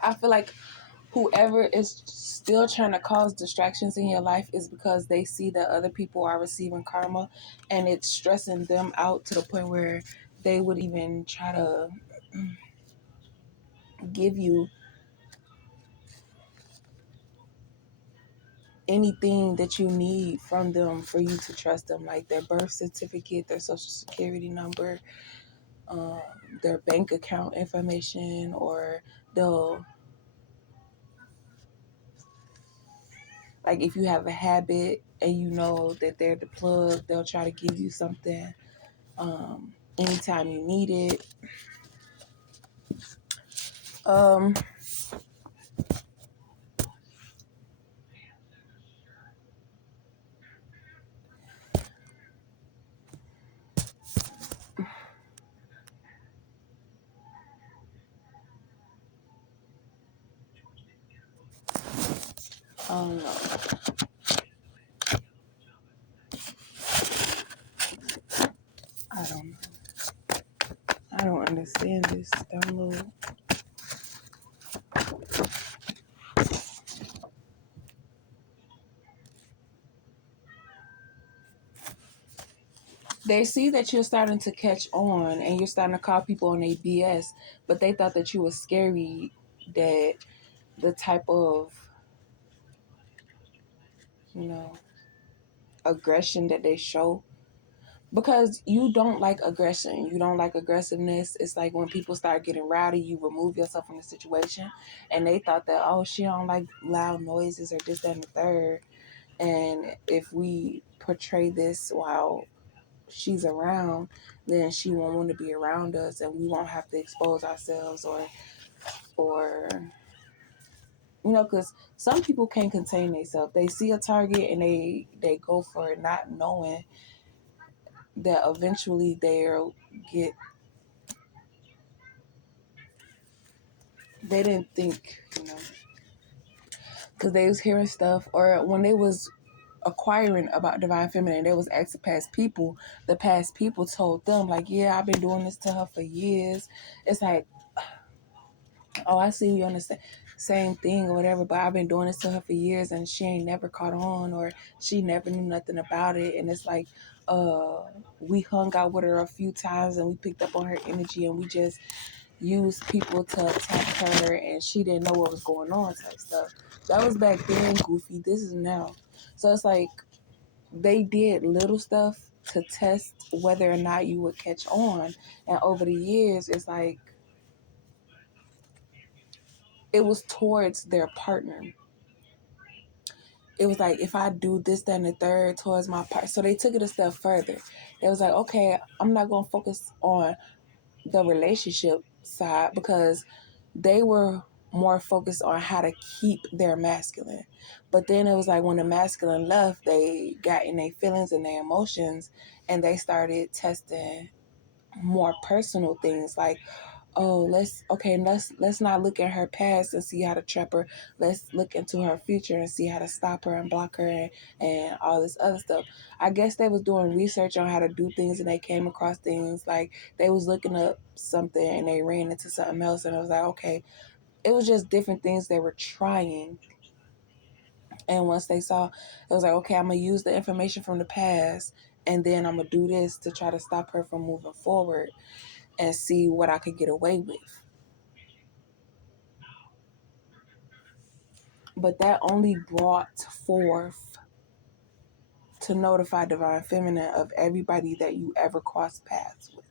I feel like whoever is still trying to cause distractions in your life is because they see that other people are receiving karma, and it's stressing them out to the point where they would even try to give you anything that you need from them for you to trust them, like their birth certificate, their social security number, um, their bank account information, or they'll, like, if you have a habit and you know that they're the plug, they'll try to give you something anytime you need it. Um, I don't know. I don't know. I don't understand this download. They see that you're starting to catch on and you're starting to call people on their BS, but they thought that you were scary, that the type of, you know, aggression that they show. Because you don't like aggression. You don't like aggressiveness. It's like when people start getting rowdy, you remove yourself from the situation. And they thought that, oh, she don't like loud noises or this, that, and the third. And if we portray this while she's around, then she won't want to be around us, and we won't have to expose ourselves, or because some people can't contain themselves. They see a target and they go for it, not knowing that eventually they'll get. They didn't think, because they was hearing stuff, or when they was acquiring about divine feminine, they was asking past people. The past people told them, like, yeah, I've been doing this to her for years. It's like, oh, I see you on the same thing or whatever, but I've been doing this to her for years and she ain't never caught on, or she never knew nothing about it. And it's like, we hung out with her a few times and we picked up on her energy, and we just used people to attack her, and she didn't know what was going on type stuff. That was back then, Goofy. This is now. So it's like they did little stuff to test whether or not you would catch on. And over the years, it's like it was towards their partner. It was like, if I do this, then the third towards my partner. So they took it a step further. It was like, okay, I'm not going to focus on the relationship side, because they were more focused on how to keep their masculine. But then it was like when the masculine left, they got in their feelings and their emotions, and they started testing more personal things, like, oh, let's not look at her past and see how to trap her. Let's look into her future and see how to stop her and block her, and all this other stuff. I guess they was doing research on how to do things, and they came across things, like they was looking up something and they ran into something else, and it was like, okay, it was just different things they were trying. And once they saw, it was like, okay, I'm gonna use the information from the past, and then I'm gonna do this to try to stop her from moving forward and see what I could get away with. But that only brought forth to notify divine feminine of everybody that you ever crossed paths with.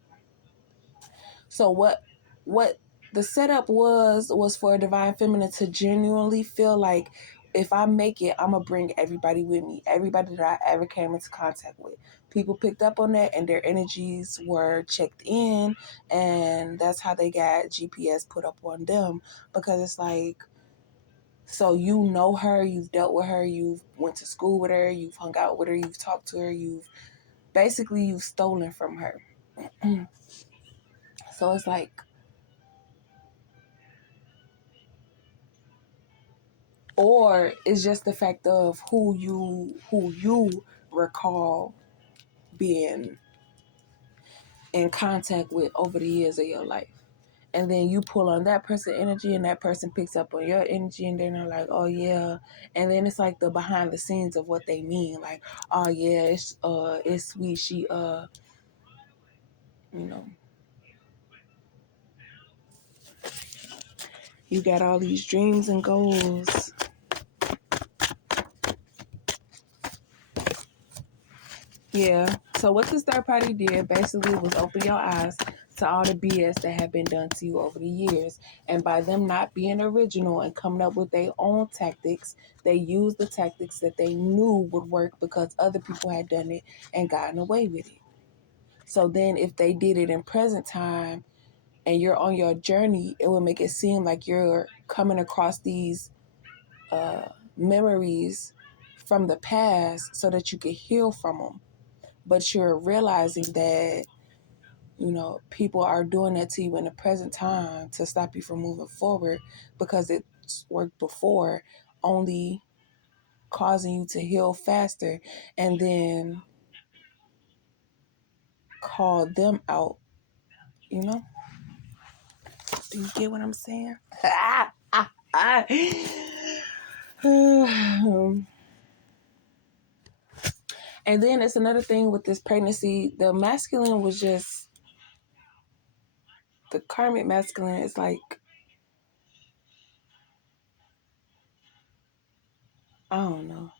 So what the setup was for divine feminine to genuinely feel like, if I make it, I'm gonna bring everybody with me, everybody that I ever came into contact with. People picked up on that and their energies were checked in, and that's how they got GPS put up on them, because it's like, so you know her, you've dealt with her, you've went to school with her, you've hung out with her, you've talked to her, you've stolen from her. So it's like, or it's just the fact of who you recall being in contact with over the years of your life. and then you pull on that person energy and that person picks up on your energy, and then they're like, oh yeah, and then it's like the behind the scenes of what they mean, like, oh yeah, it's sweet, she you know, you got all these dreams and goals. Yeah. So what this third party did basically was open your eyes to all the BS that had been done to you over the years. And by them not being original and coming up with their own tactics, they used the tactics that they knew would work because other people had done it and gotten away with it. So then if they did it in present time and you're on your journey, it would make it seem like you're coming across these memories from the past so that you could heal from them. But you're realizing that, you know, people are doing that to you in the present time to stop you from moving forward because it's worked before, only causing you to heal faster, and then call them out, you know? Do you get what I'm saying? And then it's another thing with this pregnancy. The masculine was just, the karmic masculine is like, I don't know.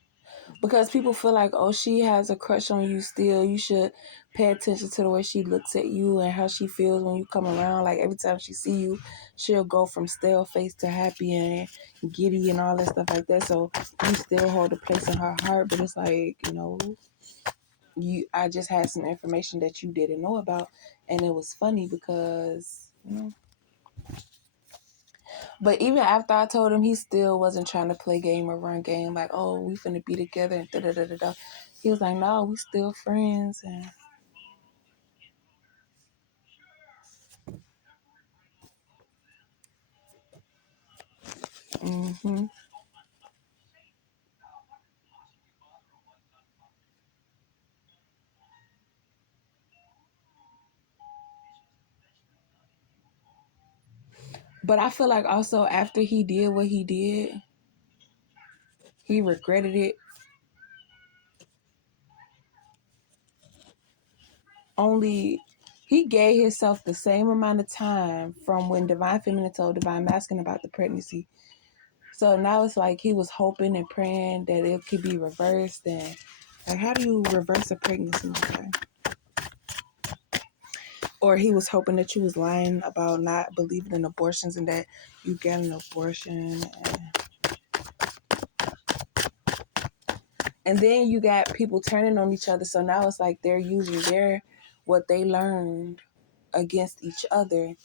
Because people feel like, oh, she has a crush on you still. You should pay attention to the way she looks at you and how she feels when you come around. Like every time she see you, she'll go from stale face to happy and giddy and all that stuff like that. So you still hold a place in her heart, but it's like, you know, I just had some information that you didn't know about, and it was funny because, you know. But even after I told him, he still wasn't trying to play game or run game. Like, oh, we finna be together and da da da da da. He was like, no, we still friends. And mm-hmm. But I feel like also after he did what he did, he regretted it. Only he gave himself the same amount of time from when Divine Feminine told Divine Masculine about the pregnancy. So now it's like he was hoping and praying that it could be reversed. And like, how do you reverse a pregnancy? Okay? Or he was hoping that you was lying about not believing in abortions and that you get an abortion. And then you got people turning on each other. So now it's like they're using what they learned against each other.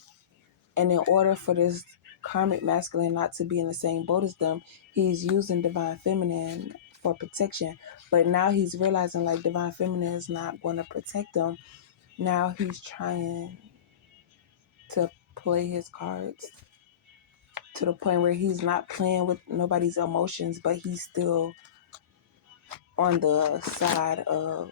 And in order for this karmic masculine not to be in the same boat as them, he's using divine feminine for protection. But now he's realizing like divine feminine is not going to protect them. Now he's trying to play his cards to the point where he's not playing with nobody's emotions, but he's still on the side of